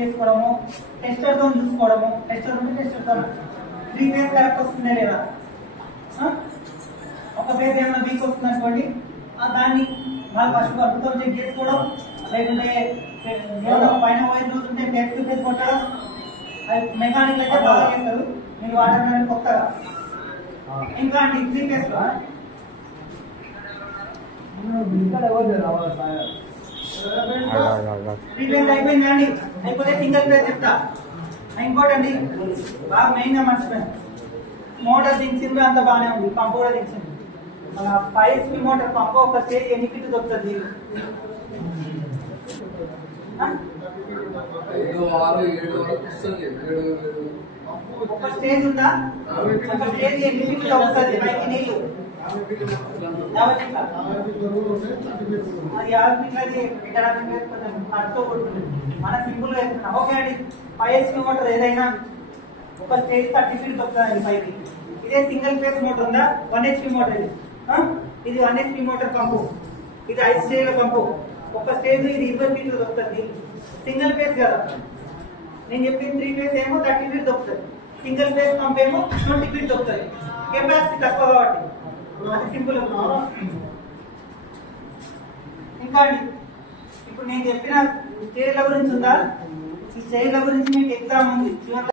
చేసుకోవడము, టెస్టర్ తో చూసుకోవడము, టెస్టర్ ఉంటే టెస్టర్ తో 3 ఫేజ్ కరెక్ట్ వస్తుందా లేదా, ఒక ఫేజ్ ఏమైనా వీక్ వస్తుంది అనుకోండి దాన్ని వాళ్ళు ఫస్ట్ అద్భుతం చెక్ చేసుకోవడం, లేకుంటే పైన వైర్ లూజ్ ఉంటే టెస్ట్ ఫేజ్ కొట్టడం. మెకానిక్ అయితే బాగా చేస్తారు, మీరు వాడడం కొత్తగా. ఇంకా అండి 3 ఫేజ్ అయిపోయిందా అండి? అయిపోతే సింగిల్ ఫేజ్ చెప్తా. ఇంకోటండి బాగా మెయిన్ గా మర్చిపోయాను, మోటార్ దించింది అంత బాగానే ఉంది, పంపు కూడా దించింది. మన 5 HP మోటార్ పంపు ఒక స్టేజ్ ఎన్ని ఫీట్ దొరుకుతుంది? ఒక స్టేజ్ ఉందా? ఒక స్టేజ్ ఎన్ని ఫీట్ దొరుకుతుంది పైకి నీళ్ళు? 50 ఫీట్లు. మన సింపుల్ గా చెప్తున్నా. ఓకే అండి, 5 HP మోటార్ ఏదైనా ఒక స్టేజ్ 30 ఫీట్ దొరుకుతుంది పైకి. ఇదే సింగిల్ ఫేజ్ మోటార్ ఉందా? 1 HP మోటార్ ఇది 1 HP మోటార్ పంపు, ఇది 5 స్టేజ్ల పంపు. ఒక స్టేజ్ ఇది 20 ఫీట్లు దొరుకుతుంది. సింగిల్ ఫేజ్ కదా, నేను చెప్పింది 3 ఫేజ్ ఏమో 30 ఫీట్ దొరుకుతుంది, సింగిల్ ఫేజ్ పంప్ ఏమో 20 ఫీట్ దొరుకుతుంది. కెపాసిటీ తక్కువ కాబట్టి అది సింపుల్. ఇంకా అండి ఇప్పుడు నేను చెప్పిన స్టేజ్ల గురించి ఉందా? ఈ స్టేజ్ల గురించి మీకు ఎగ్జామ్ ఉంది.